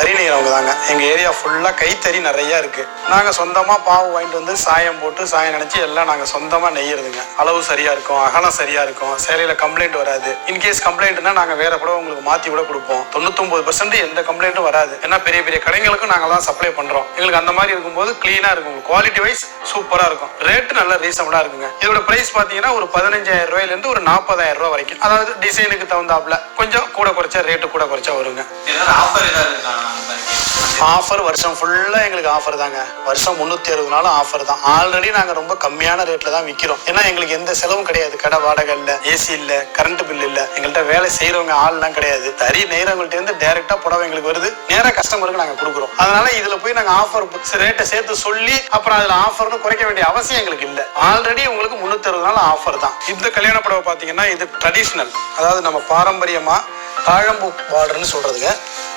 தறி நெய்கிறவங்க தாங்க. எங்கள் ஏரியா ஃபுல்லாக கைத்தறி நிறையா இருக்குது. நாங்கள் சொந்தமாக பாவு வாங்கிட்டு வந்து சாயம் போட்டு சாயம் நினச்சி எல்லாம் நாங்கள் சொந்தமாக நெய்யறதுங்க. அளவு சரியாக இருக்கும், அகலம் சரியாக இருக்கும், சேலையில் கம்ப்ளைண்ட் வராது. இன்கேஸ் கம்ப்ளைண்ட்னா நாங்கள் வேற கூட உங்களுக்கு மாற்றி கூட கொடுப்போம். 99% எந்த கம்ப்ளைண்ட்டும் வராது. ஏன்னா பெரிய பெரிய கடைகளுக்கும் நாங்கள் தான் சப்ளை பண்ணுறோம். எங்களுக்கு அந்த மாதிரி இருக்கும்போது க்ளீனாக இருக்கும். குவாலிட்டி வைஸ் சூப்பராக இருக்கும். ரேட்டு நல்ல ரீசனபிளாக இருக்குங்க. இதோட ப்ரைஸ் பார்த்தீங்கன்னா ஒரு 15,000 ரூபாயிலேருந்து ஒரு 40,000 ரூபா வரைக்கும். அதாவது டிசைனுக்கு தகுந்தாப்புல கொஞ்சம் கூட குறைச்சா ரேட்டு கூட குறைச்சா வருங்க. ஆஃபர் வருஷம் ஃபுல்லாக எங்களுக்கு ஆஃபர் தாங்க. வருஷம் 360 நாளும் ஆஃபர் தான். ஆல்ரெடி நாங்கள் ரொம்ப கம்மியான ரேட்டில் தான் விற்கிறோம். ஏன்னா எங்களுக்கு எந்த செலவும் கிடையாது. கடை வாடகை இல்லை, ஏசி இல்லை, கரண்ட் பில் இல்லை. எங்கள்கிட்ட வேலை செய்கிறவங்க ஆள்லாம் கிடையாது. தறி நெய்கிறவங்கள்ட்ட டேரெக்டாக புடவை எங்களுக்கு வருது, நேராக கஸ்டமருக்கு நாங்கள் கொடுக்குறோம். அதனால இதில் போய் நாங்கள் ஆஃபர் ரேட்டை சேர்த்து சொல்லி அப்புறம் அதில் ஆஃபர்னு குறைக்க வேண்டிய அவசியம் எங்களுக்கு இல்லை. ஆல்ரெடி உங்களுக்கு 360 நாள் ஆஃபர் தான். இந்த கல்யாண புடவை பார்த்தீங்கன்னா இது ட்ரெடிஷ்னல், அதாவது நம்ம பாரம்பரியமாக தாழம்பூ பார்டர்னு சொல்கிறதுங்க.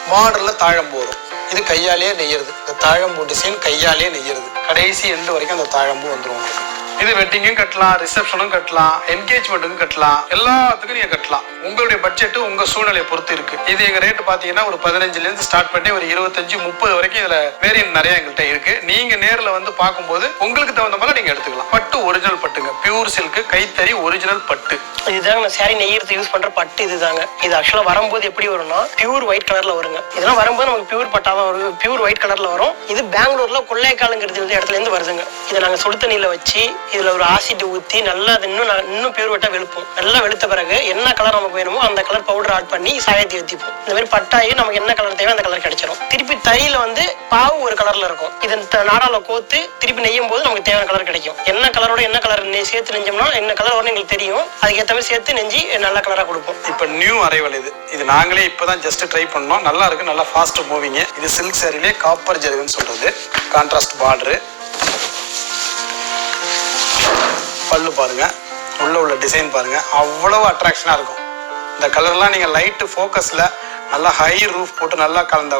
பார்டரில் தாழம்பூ வரும். இது கையாலேயே நெய்யறது. இந்த தாழம்பூ டிசைன் கையாலேயே நெய்யறது. கடைசி எண்டு வரைக்கும் அந்த தாழம்பூ வந்துடும் உங்களுக்கு. இது வெட்டிங்கும் கட்டலாம், ரிசப்ஷனும் கட்டலாம், என்கேஜ்மெண்ட்டுக்கும் கட்டலாம், எல்லாத்துக்கும் நீங்க கட்டலாம். உங்களுடைய பட்ஜெட் உங்க சூழ்நிலையை பொறுத்து இருக்கு. இது எங்க ரேட்டு பாத்தீங்கன்னா ஒரு 15ல இருந்து ஸ்டார்ட் பண்ணி ஒரு 25-30 வரைக்கும் இதுல வேரியன்ட் நிறைய எங்கள்கிட்ட இருக்கு. நீங்க நேர்ல வந்து பார்க்கும்போது உங்களுக்கு தகுந்த மாதிரி நீங்க எடுத்துக்கலாம். பட்டு ஒரிஜினல் பட்டுங்க, பியூர் சில்க் கைத்தறி ஒரிஜினல் பட்டு. இதுதாங்க நான் சாரி நெய்யறது யூஸ் பண்ற பட்டு. இதுதாங்க இது ஆக்சுவலா வரும்போது எப்படி வரும்னா பியூர் ஒயிட் கலர்ல வருங்க. இதெல்லாம் வரும்போது நமக்கு பியூர் பட்டாதான் வரும், பியூர் ஒயிட் கலர்ல வரும். இது பெங்களூர்ல கொள்ளைக்காலங்கிறது இடத்துல இருந்து வருதுங்க. இதை நாங்க சுடு தண்ணியில வச்சு இதுல ஒரு ஆசிட் ஊத்தி நல்லா இன்னும் பியூர் வெட்டா வெளுப்போம். நல்லா வெளுத்த பிறகு என்ன கலர் நமக்கு வேணுமோ அந்த கலர் பவுடர் ஆட் பண்ணி சாயத்தை ஊத்திப்போம். இந்த மாதிரி பட்டாயி நமக்கு என்ன கலர் தேவை அந்த கலர் கிடைச்சிடும். திருப்பி தறியில வந்து பாவு ஒரு கலர்ல இருக்கும். இது நாடால கோத்து திருப்பி நெய்யும் போது நமக்கு தேவையான கலர் கிடைக்கும். என்ன கலரோட என்ன கலர் சேர்த்து நெஞ்சோம்னா என்ன கலர் வரும்னு எங்களுக்கு தெரியும். அதுக்கேற்ற மாதிரி சேர்த்து நெஞ்சி நல்ல கலரா கொடுப்போம். இப்ப நியூ அரைவல் இது நாங்களே இப்பதான் ஜஸ்ட் ட்ரை பண்ணோம். நல்லா இருக்கு, நல்லா ஃபாஸ்ட் மூவிங். இது சில்க் சாரிலே காப்பர் ஜெரிகன்னு சொல்றது. கான்ட்ராஸ்ட் பார்டர், பல்லு பாருங்க, உள்ள டிசைன் பாருங்க, அவ்வளவு அட்ராக்ஷனா இருக்கும். இந்த கலர்லாம் நீங்க லைட் ஃபோக்கஸ்ல நல்லா ஹை ரூஃப் போட்டு நல்லா கலந்த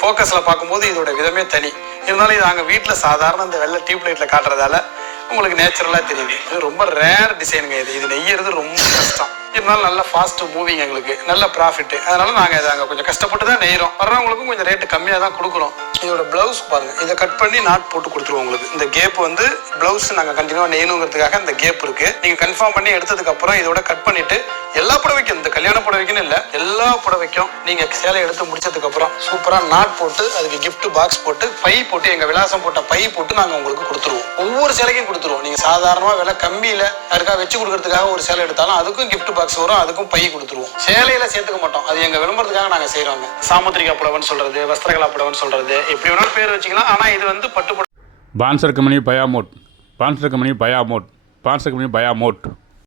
ஃபோக்கஸ்ல பார்க்கும்போது இதோட விதமே தனி. இருந்தாலும் இது நாங்கள் வீட்டில் சாதாரண இந்த வெள்ளை டியூப் லைட்ல காட்டுறதால உங்களுக்கு நேச்சுரலா தெரியுது. இது ரொம்ப ரேர் டிசைனுங்க. இது நெய்யறது ரொம்ப கஷ்டம். இருந்தாலும் நல்ல ஃபாஸ்ட் மூவிங், எங்களுக்கு நல்ல ப்ராஃபிட். அதனால நாங்கள் இதை கொஞ்சம் கஷ்டப்பட்டு தான் நெய்கிறோம். வர்றவங்களுக்கும் கொஞ்சம் ரேட்டு கம்மியாக தான் கொடுக்குறோம். இதோட பிளவுஸ் பாருங்க, இதை கட் பண்ணி நாட் போட்டு கொடுத்துருவோம் உங்களுக்கு. இந்த கேப் வந்து பிளவுஸ் நாங்கள் கண்டினியூவாக நெய்யணுங்கிறதுக்காக இந்த கேப் இருக்கு. நீங்கள் கன்ஃபார்ம் பண்ணி எடுத்ததுக்கு அப்புறம் இதோட கட் பண்ணிட்டு எல்லா புடவைக்கும், இந்த கல்யாண புடவைக்குன்னு இல்லை, எல்லா புடவைக்கும் நீங்கள் சேலை எடுத்து முடிச்சதுக்கு அப்புறம் சூப்பராக நாட் போட்டு அதுக்கு கிஃப்ட் பாக்ஸ் போட்டு பை போட்டு எங்கள் விலாசம் போட்ட பை போட்டு நாங்கள் உங்களுக்கு கொடுத்துருவோம். ஒவ்வொரு சேலைக்கும் கொடுத்துருவோம். நீங்கள் சாதாரணமாக விலை கம்மியில் யாருக்காக வச்சு கொடுக்கறதுக்காக ஒரு சேலை எடுத்தாலும் அதுக்கும் கிஃப்ட் பாக்ஸ் வரும், அதுக்கும் பை கொடுத்துருவோம். சேலையில சேர்த்துக்க மாட்டோம். அது எங்க விளம்பரத்துக்காக நாங்க செய்யறோங்க. சாமுத்திரிகா புடவைன்னு சொல்றது, வஸ்திரகலா புடவைன்னு சொல்றது, எப்படி வேணாலும் பேர் வச்சுக்கலாம். ஆனா இது வந்து பட்டு பான்சர் கம்பெனி பயாமோட், பான்சர் கம்பெனி பயாமோட், பான்சர் கம்பெனி பயாமோட்.